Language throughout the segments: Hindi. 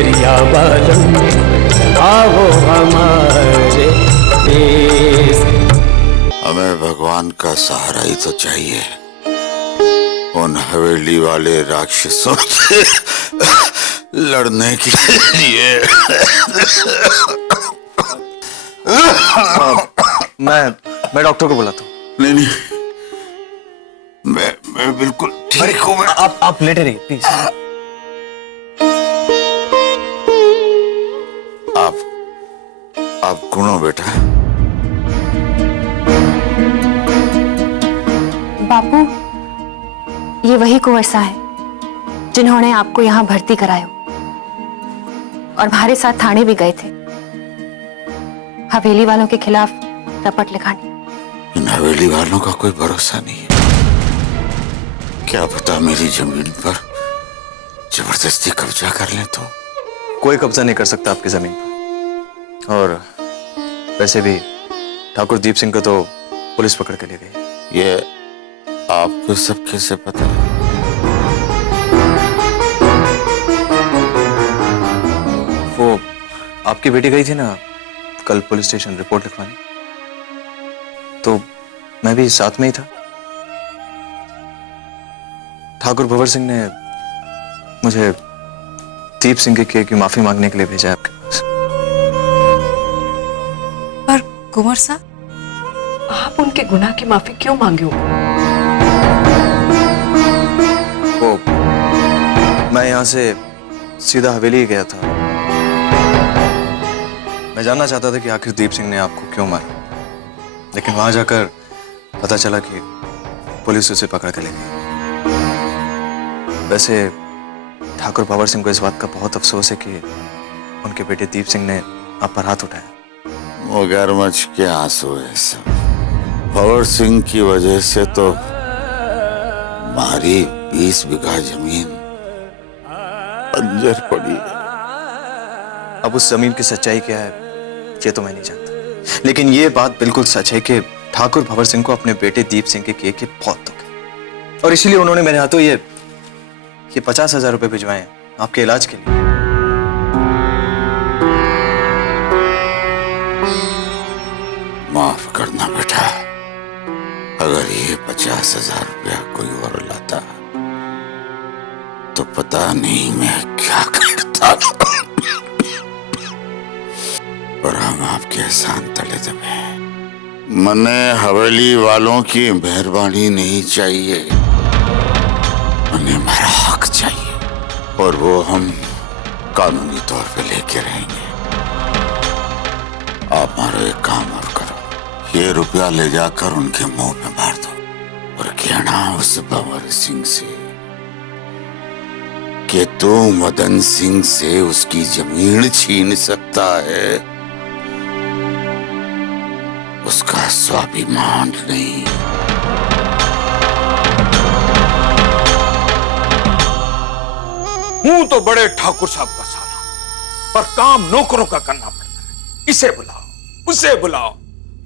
मेहरिया बालम आओ हमारे देश। हमें भगवान का सहारा ही तो चाहिए उन हवेली वाले राक्षसों से लड़ने के लिए। मैं डॉक्टर को बुलाता हूँ। नहीं, मैं बिल्कुल ठीक हूँ। आप लेटे रहिए प्लीज। आप कौन हो बेटा? बापू, ये वही कुंवर सा है जिन्होंने आपको यहाँ भर्ती कराया और हमारे साथ थाने भी गए थे हवेली वालों के खिलाफ रपट लिखाने। इन हवेली वालों का कोई भरोसा नहीं है। क्या पता मेरी जमीन पर जबरदस्ती कब्जा कर ले तो। कोई कब्जा नहीं कर सकता आपकी जमीन पर। और वैसे भी ठाकुर दीप सिंह को तो पुलिस पकड़ के ले गई। ये आपको सब कैसे पता है? वो आपकी बेटी गई थी ना कल पुलिस स्टेशन रिपोर्ट लिखवाने, तो मैं भी साथ में ही था। ठाकुर भंवर सिंह ने मुझे दीप सिंह के केस की माफी मांगने के लिए भेजा है आपके पास। पर कुंवर साहब, आप उनके गुनाह की माफी क्यों मांगे हो? वो मैं यहाँ से सीधा हवेली गया था। मैं जानना चाहता था कि आखिर दीप सिंह ने आपको क्यों मारा, लेकिन वहां जाकर पता चला कि पुलिस उसे पकड़ के ले गई। वैसे ठाकुर भंवर सिंह को इस बात का बहुत अफसोस है कि उनके बेटे दीप सिंह ने आप पर हाथ उठाया। मगरमच्छ के आंसू है सब। भंवर सिंह की वजह से तो हमारी 20 बीघा जमीन बंजर पड़ी है। अब उस जमीन की सच्चाई क्या है ये तो मैं नहीं जानता, लेकिन ये बात बिल्कुल सच है कि ठाकुर भंवर सिंह को अपने बेटे दीप सिंह के किए के बहुत दुख है और इसीलिए उन्होंने मेरे हाथों ये 50,000 रुपए भिजवाए हैं आपके इलाज के लिए। माफ करना बेटा, अगर ये 50,000 रुपया कोई और लाता तो पता नहीं मैं क्या करता। पर हम आपके एहसान तले दबे। मने हवेली वालों की मेहरबानी नहीं चाहिए, मने मेरा हक चाहिए और वो हम कानूनी तौर पे लेके रहेंगे। आप हमारा एक काम और करो, ये रुपया ले जाकर उनके मुंह में मार दो और कहना उस भंवर सिंह से कि तू मदन सिंह से उसकी जमीन छीन सकता है, उसका स्वाभिमान नहीं। हूं तो बड़े ठाकुर साहब का साला, पर काम नौकरों का करना पड़ता है। इसे बुलाओ, उसे बुलाओ।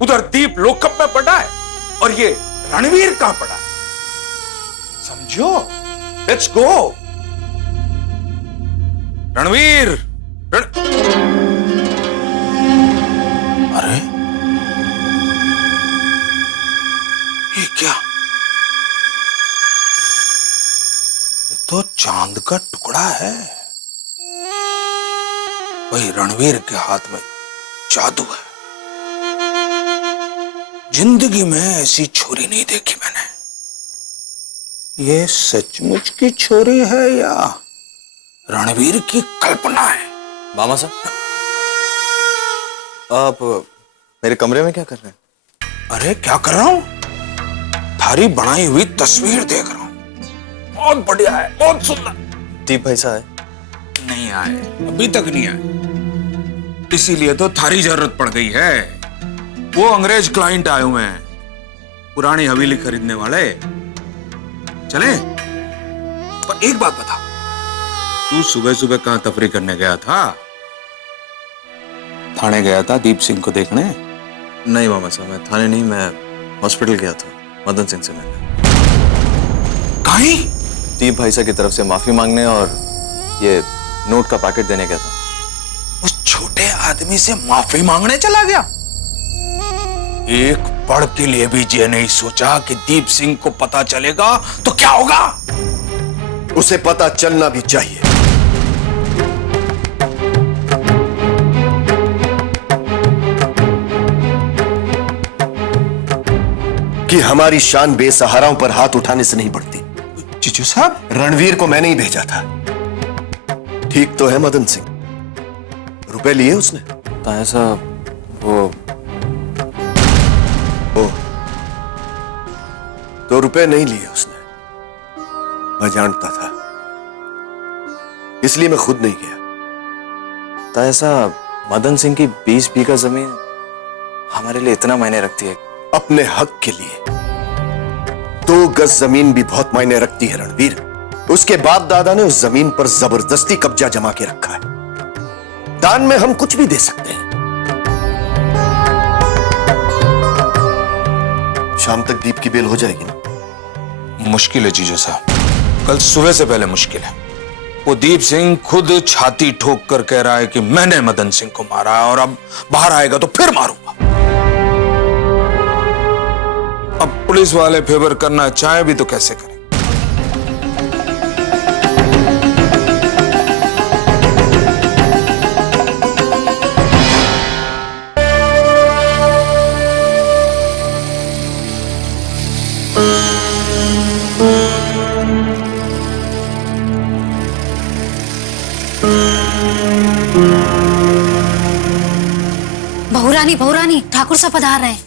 उधर दीप लॉकअप में पड़ा है और ये रणवीर कहां पड़ा है, समझो। Let's go. रणवीर अरे ये क्या? ये तो चांद का टुकड़ा है। वही रणवीर के हाथ में जादू है। जिंदगी में ऐसी छुरी नहीं देखी मैंने। ये सचमुच की छुरी है या रणवीर की कल्पना है? मामा साहब, आप मेरे कमरे में क्या कर रहे हैं? अरे क्या कर रहा हूं? थारी बनाई हुई तस्वीर देख रहा हूं। बहुत बढ़िया है, बहुत सुंदर। दीप भाई साहब नहीं आए, अभी तक नहीं आए। इसीलिए तो थारी जरूरत पड़ गई है। वो अंग्रेज क्लाइंट आए हुए हैं, पुरानी हवेली खरीदने वाले। चले? पर एक बात बता, तू सुबह सुबह कहां तफरी करने गया था? थाने गया था दीप सिंह को देखने? नहीं मामा साहब, मैं थाने नहीं, मैं हॉस्पिटल गया था मदन सिंह से मिलने। कहीं? दीप भाई साहब की तरफ से माफी मांगने और ये नोट का पैकेट देने गया था। उस छोटे आदमी से माफी मांगने चला गया? एक पल के लिए भी ये नहीं सोचा कि दीप सिंह को पता चलेगा तो क्या होगा? उसे पता चलना भी चाहिए। कि हमारी शान बेसहाराओं पर हाथ उठाने से नहीं बढ़ती। जीजू साहब, रणवीर को मैंने ही भेजा था। ठीक तो है मदन सिंह, रुपए लिए उसने? ताया साहब, वो तो रुपए नहीं लिए उसने, मैं जानता था, इसलिए मैं खुद नहीं गया। ताया साहब, मदन सिंह की 20 बीघा जमीन हमारे लिए इतना मायने रखती है। अपने हक के लिए 2 गज जमीन भी बहुत मायने रखती है रणवीर। उसके बाप दादा ने उस जमीन पर जबरदस्ती कब्जा जमा के रखा है। दान में हम कुछ भी दे सकते हैं। शाम तक दीप की बेल हो जाएगी ना? मुश्किल है जीजू साहब, कल सुबह से पहले मुश्किल है। वो दीप सिंह खुद छाती ठोक कर कह रहा है कि मैंने मदन सिंह को मारा, और अब बाहर आएगा तो फिर मारूंगा। अब पुलिस वाले फेवर करना चाहे भी तो कैसे करें? बहू रानी, ठाकुर साहब पधार रहे हैं।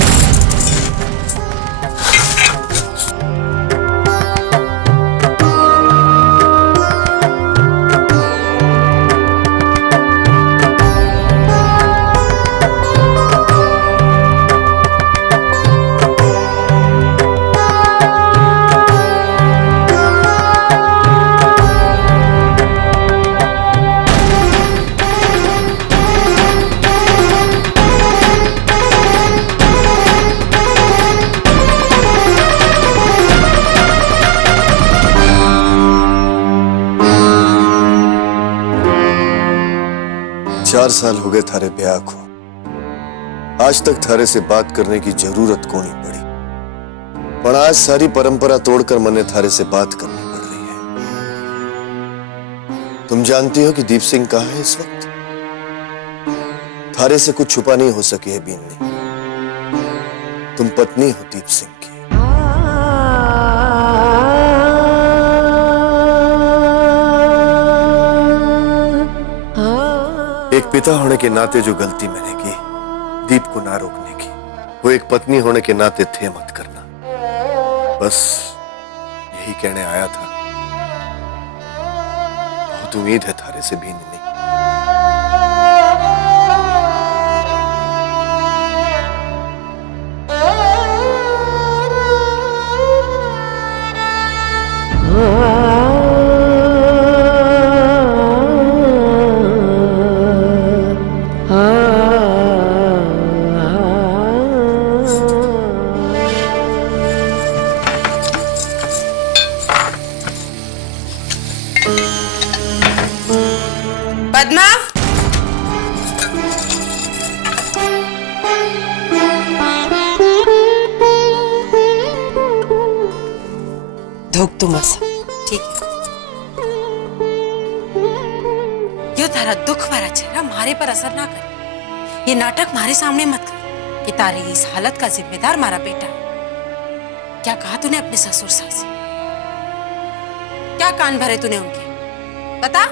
चार साल हो गए थारे ब्याह को, आज तक थारे से बात करने की जरूरत को नहीं पड़ी, पर आज सारी परंपरा तोड़कर मने थारे से बात करनी पड़ रही है। तुम जानती हो कि दीप सिंह कहाँ है इस वक्त? थारे से कुछ छुपा नहीं हो सकी है बीननी। तुम पत्नी हो दीप सिंह की। एक पिता होने के नाते जो गलती मैंने की दीप को ना रोकने की, वो एक पत्नी होने के नाते थे मत करना। बस यही कहने आया था। बहुत उम्मीद है थारे से भी नहीं। पद्मा, धोख तुम ऐसा ठीक है। यो तारा दुख भरा चेहरा मारे पर असर ना करे। ये नाटक मारे सामने मत कर कि तारी इस हालत का जिम्मेदार मारा बेटा। क्या कहा तूने अपने ससुर सास से? क्या कान भरे तूने उनके? बता।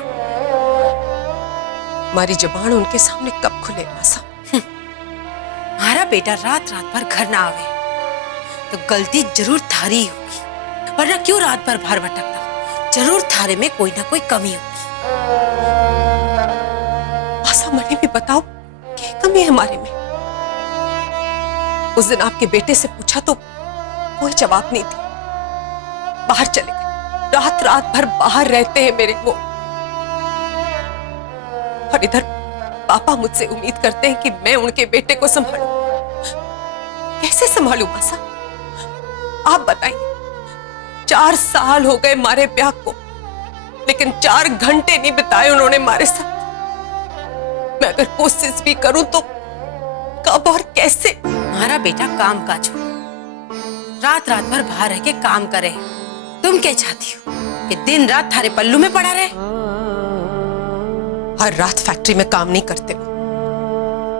हमारी जुबान उनके सामने कब खुले आसा? हमारा बेटा रात रात भर घर ना आवे तो गलती जरूर थारी ही होगी, वरना क्यों रात भर बाहर भटकता? जरूर थारे में कोई ना कोई कमी होगी। आसा मने भी बताओ क्या कमी है हमारे में? उस दिन आपके बेटे से पूछा तो कोई जवाब नहीं दी। बाहर चले गए, रात रात भर बाहर रहते हैं मेरे वो। और इधर पापा मुझसे उम्मीद करते हैं कि मैं उनके बेटे को संभालूं। कैसे संभालूं मासा? आप बताइए। 4 साल हो गए मारे ब्याह को, लेकिन 4 घंटे नहीं बिताए उन्होंने हमारे साथ। मैं अगर कोशिश भी करूं तो कब और कैसे? हमारा बेटा काम काज हो, रात रात भर बाहर रह के काम करे। तुम क्या चाहती हो कि दिन रात थारे पल्लू में पड़ा रहे? हर रात फैक्ट्री में काम नहीं करते वो,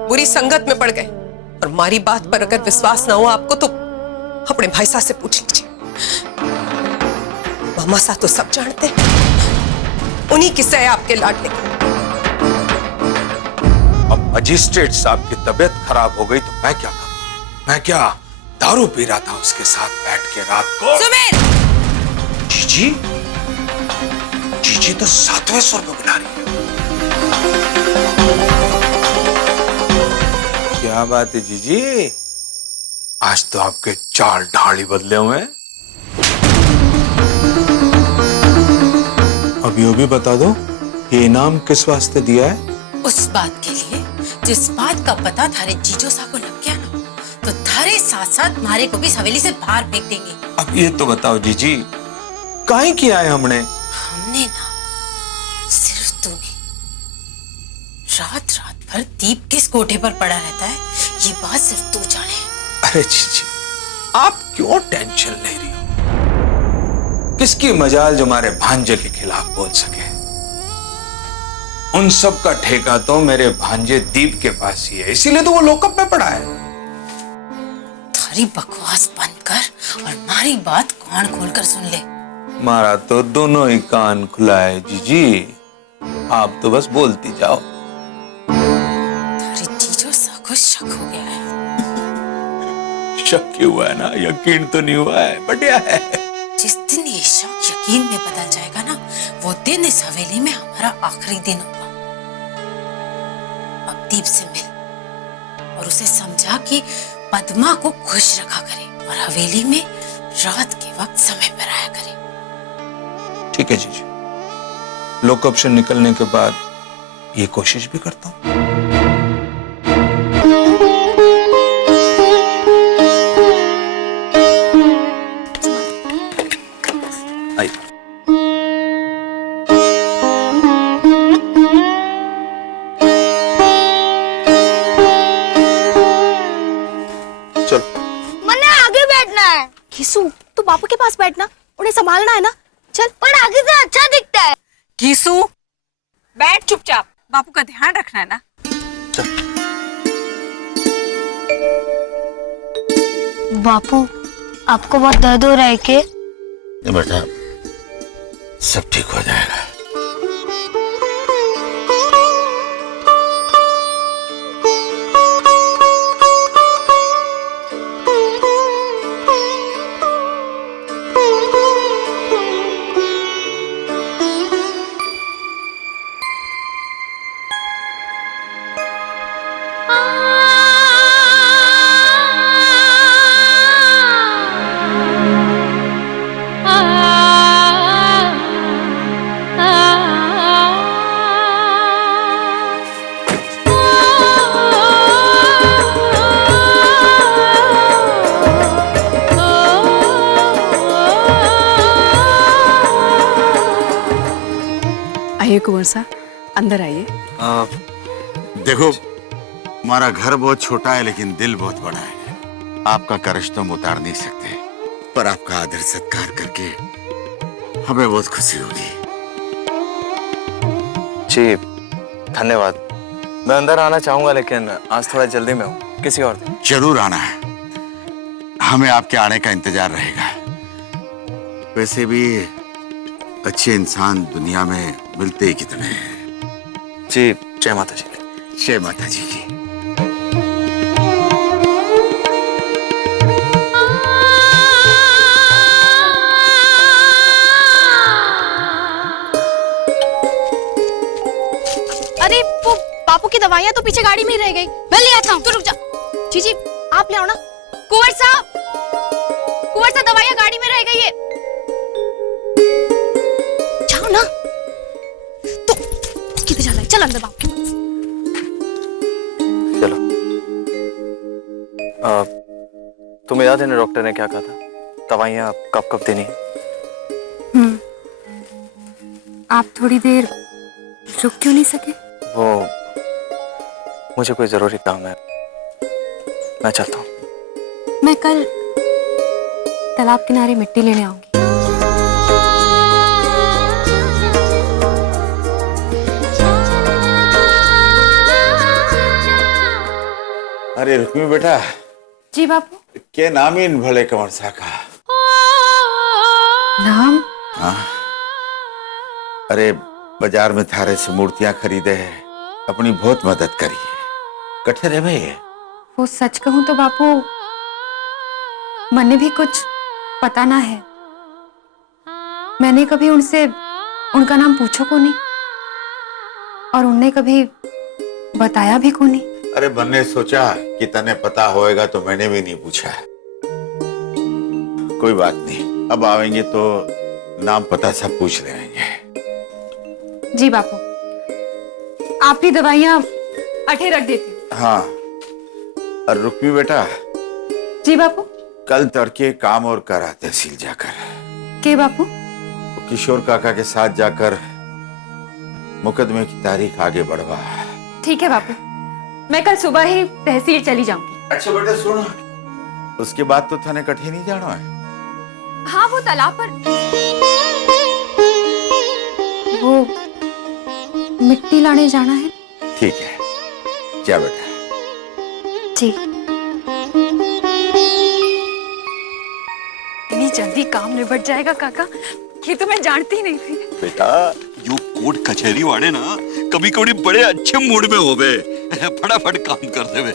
बुरी संगत में पड़ गए। और हमारी बात पर अगर विश्वास ना हो आपको तो अपने भाई साहब से पूछ लीजिए। मामा साहब तो सब जानते हैं, उन्हीं किस्से है आपके लाडले के। अब मजिस्ट्रेट साहब की तबीयत खराब हो गई तो मैं क्या करूं? मैं क्या दारू पी रहा था उसके साथ बैठ के रात को? सुमेर! जीजी, जीजी तो 7वें सुर में बुला रही है। क्या बात है जीजी, आज तो आपके चाल ढाल ही बदले हुए हैं। अभी अभी बता दो, ये इनाम किस वास्ते दिया है? उस बात के लिए जिस बात का पता थारे जीजो सा को लग गया ना, तो थारे साथ साथ मारे को भी इस हवेली से बाहर फेंक देंगे। अब ये तो बताओ जीजी, काहे किया है हमने? हमने ना, सिर्फ तूने। रात रात भर दीप किस कोठे पर पड़ा रहता है, ये बात सिर्फ तू जाने। अरे जीजी, आप क्यों टेंशन ले रही हो? किसकी मजाल जो हमारे भांजे के खिलाफ बोल सके? उन सब का ठेका तो मेरे भांजे दीप के पास ही है, इसीलिए तो वो लॉकअप में पड़ा है। थारी बकवास बंद कर और हमारी बात कान खोलकर सुन ले। मारा तो दोनों ही कान खुला है जीजी, आप तो बस बोलती जाओ। थारी जीजो सा को शक हो गया है। शक क्यों हुआ है ना, यकीन तो नहीं हुआ है, बढ़िया है। जिस दिन ये शक यकीन में बदल जाएगा ना, वो दिन इस हवेली में हमारा आखिरी दिन होगा। अब दीप से मिल और उसे समझा कि पद्मा को खुश रखा करे और हवेली में रात के वक्त समय पर आया करे। ठीक है जीजी, लॉकअप से निकलने के बाद ये कोशिश भी करता हूं। आई। चल। मन्ने आगे बैठना है। किसू, तू बापू के पास बैठना, उन्हें संभालना है ना। चल। पर आगे से अच्छा दिखता है। कीसू, बैठ चुपचाप, बापू का ध्यान रखना है ना। बापू, आपको बहुत दर्द हो रहा है क्या? बेटा, सब ठीक हो जाएगा। आइए कुंवर साहब, अंदर आइए। देखो, हमारा घर बहुत छोटा है लेकिन दिल बहुत बड़ा है। आपका कर्ज तो हम उतार नहीं सकते, पर आपका आदर सत्कार करके हमें बहुत खुशी होगी। जी धन्यवाद। मैं अंदर आना चाहूंगा लेकिन आज थोड़ा जल्दी में हूँ, किसी और दिन। जरूर आना है, हमें आपके आने का इंतजार रहेगा। वैसे भी अच्छे इंसान दुनिया में मिलते ही कितने हैं। जी जय माता जी। जय माता जी की। अरे वो बापू की दवाइयाँ तो पीछे गाड़ी में ही रह गई। मैं ले आता हूँ, तू रुक जा। जी आप ले आओ ना। कुंवर साहब, दवाइयाँ गाड़ी में रह गई है। जाओ ना। तो किधर जाना है? चल अंदर बाप के पास। चलो। तुम्हें याद है ना डॉक्टर ने क्या कहा था? दवाइयाँ कब कब देनी है? आप थोड़ी देर रुक क्यों नहीं सके? वो मुझे कोई जरूरी काम है, मैं चलता हूँ। मैं कल तालाब किनारे मिट्टी लेने आऊंगी। अरे रुक्मी बेटा, जी बापू। के नाम इन भले कंवर सा का? नाम? हाँ, अरे बाजार में थारे से मूर्तियां खरीदे है, अपनी बहुत मदद करी है। कठे रे भाई, वो सच कहूं तो बापू मन्ने भी कुछ पता ना है। मैंने कभी उनसे उनका नाम पूछो को नहीं और उनने कभी बताया भी को नहीं। अरे मैंने सोचा कि तने पता होएगा तो मैंने भी नहीं पूछा। कोई बात नहीं, अब आवेंगे तो नाम पता सब पूछ लेंगे। जी बापू, आपकी दवाइयाँ अठे रख देती हूँ। हाँ, और रुक्मी बेटा। जी बापू। कल तड़के काम और करा तहसील जाकर। के बापू? किशोर काका के साथ जाकर मुकदमे की तारीख आगे बढ़वा। ठीक है बापू, मैं कल सुबह ही तहसील चली जाऊंगी। अच्छा बेटा सुनो, उसके बाद तो थाने कठे नहीं जाना है। हाँ, वो तालाब पर वो मिट्टी लाने जाना है। ठीक है, जा बेटा। जी। इतनी जल्दी काम निबट जाएगा काका, ये तो मैं जानती नहीं थी। बेटा, यू कोर्ट कचहरी वाले ना कभी कभी बड़े अच्छे मूड में होवे, फटाफट काम कर देवे।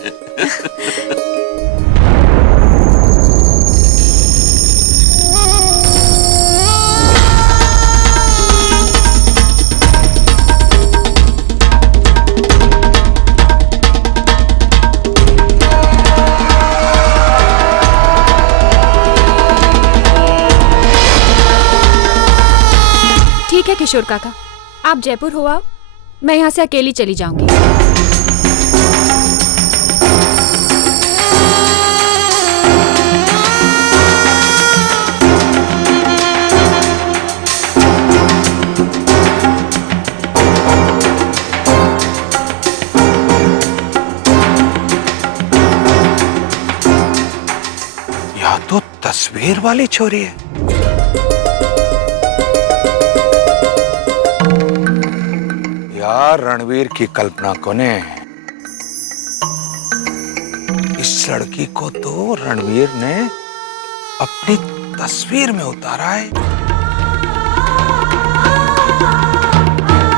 ठीक है किशोर काका, आप जयपुर हो आओ, मैं यहाँ से अकेली चली जाऊंगी। यह तो तस्वीर वाली छोरी है। यार, रणवीर की कल्पना कोने, इस लड़की को तो रणवीर ने अपनी तस्वीर में उतारा है।